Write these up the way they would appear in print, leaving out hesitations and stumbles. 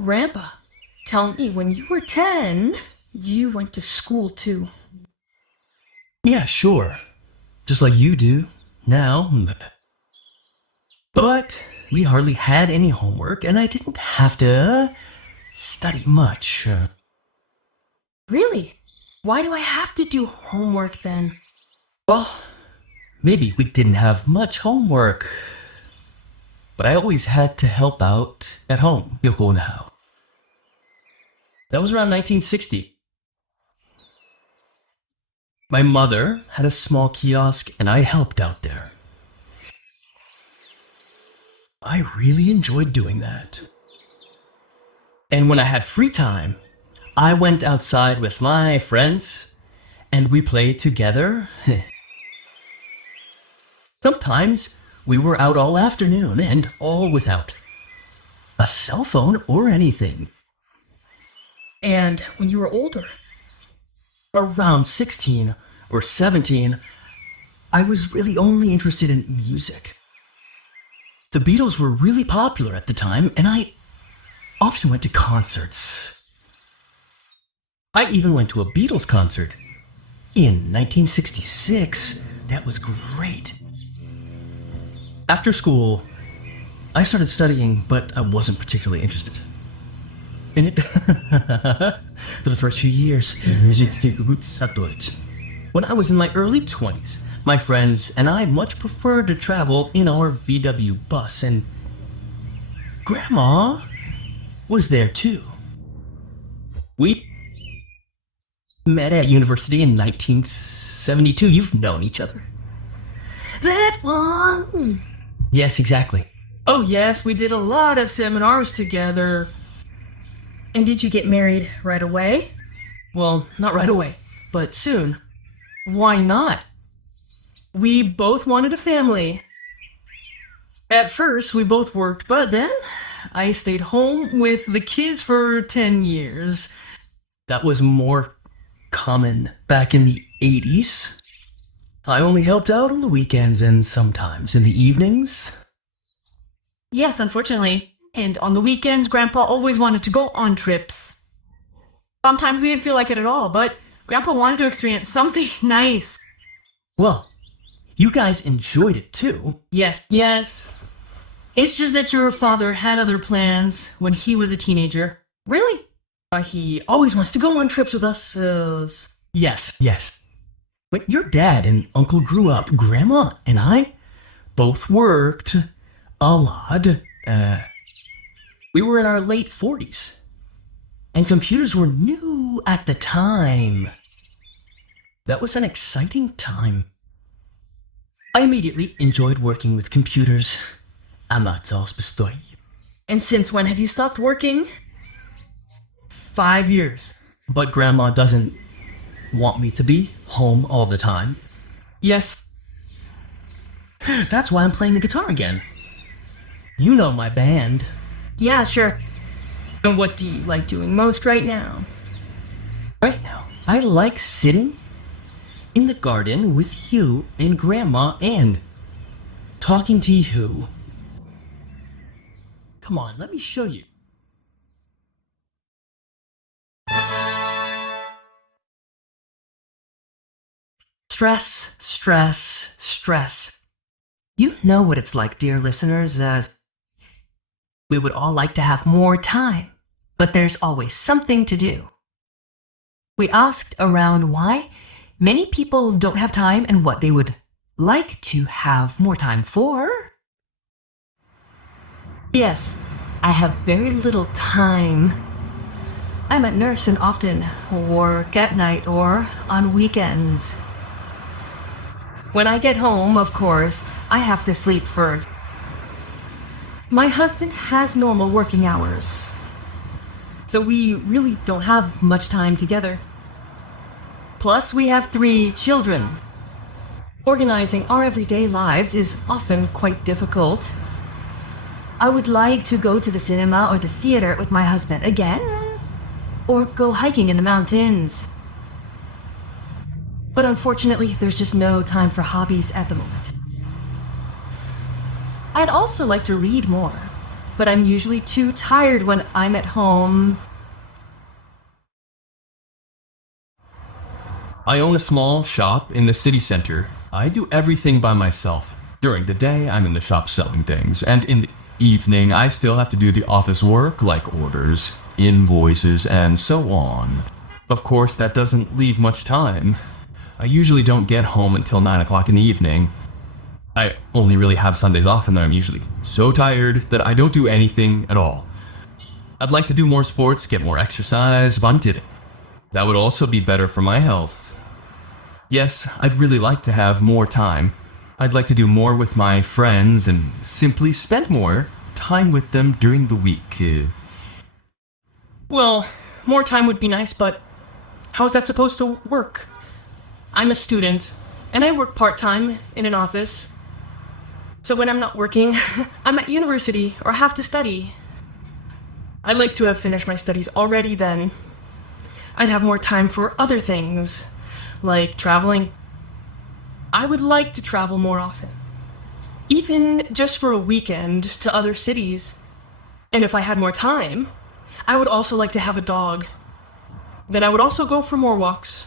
Grandpa, tell me when you were 10, you went to school too. Yeah, sure. Just like you do now. But we hardly had any homework, and I didn't have to study much. Really? Why do I have to do homework then? Well, maybe we didn't have much homework. But I always had to help out at home. That was around 1960. My mother had a small kiosk and I helped out there. I really enjoyed doing that. And when I had free time, I went outside with my friends and we played together. Sometimes we were out all afternoon and all without a cell phone or anything. And when you were older? Around 16 or 17, I was really only interested in music. The Beatles were really popular at the time, and I often went to concerts. I even went to a Beatles concert in 1966. That was great. After school, I started studying, but I wasn't particularly interested in it for the first few years. When I was in my early 20s, my friends and I much preferred to travel in our VW bus, and Grandma was there too. We met at university in 1972. You've known each other. That one! Yes, exactly. Oh yes, we did a lot of seminars together. And did you get married right away? Well, not right away, but soon. Why not? We both wanted a family. At first, we both worked, but then I stayed home with the kids for 10 years. That was more common back in the 80s. I only helped out on the weekends and sometimes in the evenings. Yes, unfortunately. And on the weekends, Grandpa always wanted to go on trips. Sometimes we didn't feel like it at all, but Grandpa wanted to experience something nice. Well, you guys enjoyed it too. Yes. It's just that your father had other plans when he was a teenager. Really? He always wants to go on trips with us. Yes. When your dad and uncle grew up, Grandma and I both worked a lot. We were in our late 40s, and computers were new at the time. That was an exciting time. I immediately enjoyed working with computers. And since when have you stopped working? 5 years. But Grandma doesn't want me to be home all the time. Yes. That's why I'm playing the guitar again. You know my band. Yeah, sure. And what do you like doing most right now? Right now, I like sitting in the garden with you and Grandma and talking to you. Come on, let me show you. Stress. You know what it's like, dear listeners, as we would all like to have more time, but there's always something to do. We asked around why many people don't have time and what they would like to have more time for. Yes, I have very little time. I'm a nurse and often work at night or on weekends. When I get home, of course, I have to sleep first. My husband has normal working hours, so we really don't have much time together. Plus, we have 3 children. Organizing our everyday lives is often quite difficult. I would like to go to the cinema or the theater with my husband again, or go hiking in the mountains. But unfortunately, there's just no time for hobbies at the moment. I'd also like to read more, but I'm usually too tired when I'm at home. I own a small shop in the city center. I do everything by myself. During the day, I'm in the shop selling things, and in the evening, I still have to do the office work like orders, invoices, and so on. Of course, that doesn't leave much time. I usually don't get home until 9 o'clock in the evening. I only really have Sundays off, and I'm usually so tired that I don't do anything at all. I'd like to do more sports, get more exercise, wanted. That would also be better for my health. Yes, I'd really like to have more time. I'd like to do more with my friends and simply spend more time with them during the week. Well, more time would be nice, but how is that supposed to work? I'm a student, and I work part-time in an office. So when I'm not working, I'm at university or have to study. I'd like to have finished my studies already then. I'd have more time for other things, like traveling. I would like to travel more often, even just for a weekend to other cities. And if I had more time, I would also like to have a dog. Then I would also go for more walks.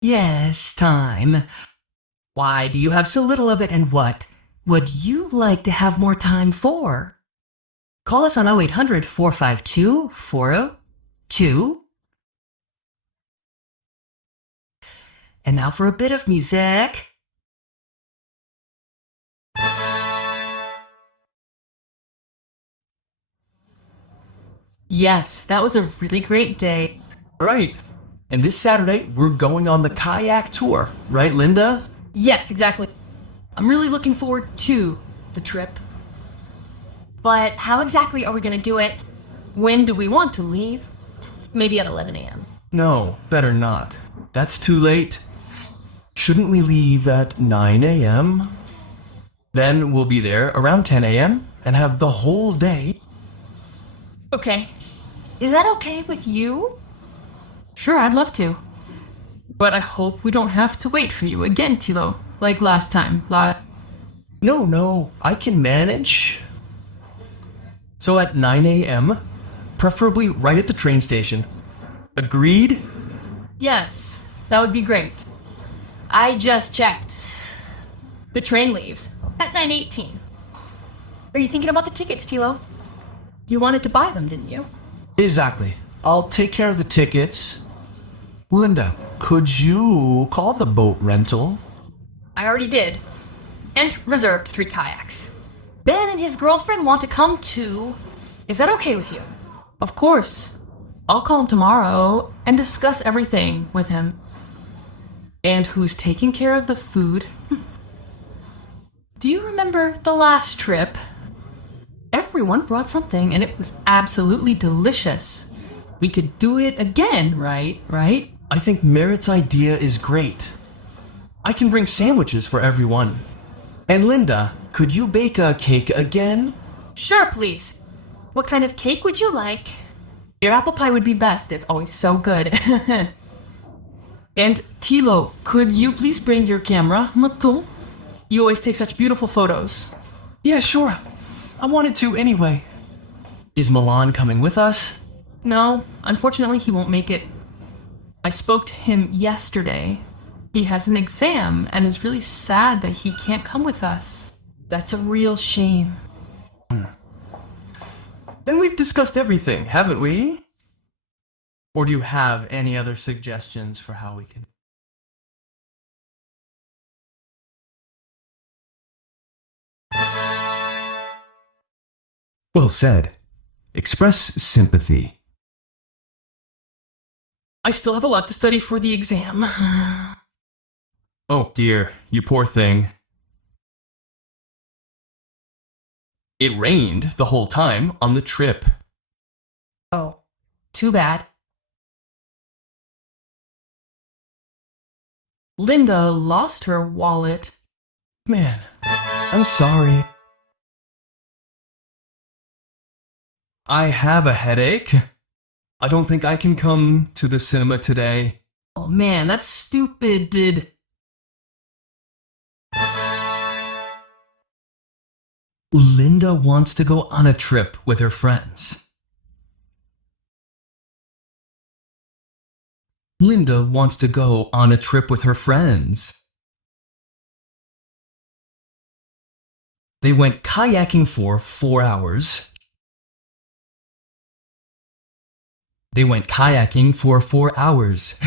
Yes, time. Why do you have so little of it, and what would you like to have more time for? Call us on 0800 452 402. And now for a bit of music. Yes, that was a really great day. Right. And this Saturday, we're going on the kayak tour. Right, Linda? Yes, exactly. I'm really looking forward to the trip. But how exactly are we going to do it? When do we want to leave? Maybe at 11 a.m. No, better not. That's too late. Shouldn't we leave at 9 a.m.? Then we'll be there around 10 a.m. and have the whole day. Okay. Is that okay with you? Sure, I'd love to. But I hope we don't have to wait for you again, Tilo, like last time. No, I can manage. So at 9 a.m., preferably right at the train station. Agreed? Yes, that would be great. I just checked. The train leaves at 9:18. Are you thinking about the tickets, Tilo? You wanted to buy them, didn't you? Exactly. I'll take care of the tickets. Linda, could you call the boat rental? I already did. And reserved 3 kayaks. Ben and his girlfriend want to come too. Is that okay with you? Of course. I'll call him tomorrow and discuss everything with him. And who's taking care of the food? Do you remember the last trip? Everyone brought something and it was absolutely delicious. We could do it again, right? I think Merritt's idea is great. I can bring sandwiches for everyone. And Linda, could you bake a cake again? Sure, please. What kind of cake would you like? Your apple pie would be best. It's always so good. And Tilo, could you please bring your camera, Mato? You always take such beautiful photos. Yeah, sure. I wanted to anyway. Is Milan coming with us? No, unfortunately he won't make it. I spoke to him yesterday. He has an exam and is really sad that he can't come with us. That's a real shame. Then we've discussed everything, haven't we? Or do you have any other suggestions for how we can... Well said. Express sympathy. I still have a lot to study for the exam. Oh dear, you poor thing. It rained the whole time on the trip. Oh, too bad. Linda lost her wallet. Man, I'm sorry. I have a headache. I don't think I can come to the cinema today. Oh man, that's stupid. Linda wants to go on a trip with her friends. Linda wants to go on a trip with her friends. They went kayaking for 4 hours. They went kayaking for 4 hours.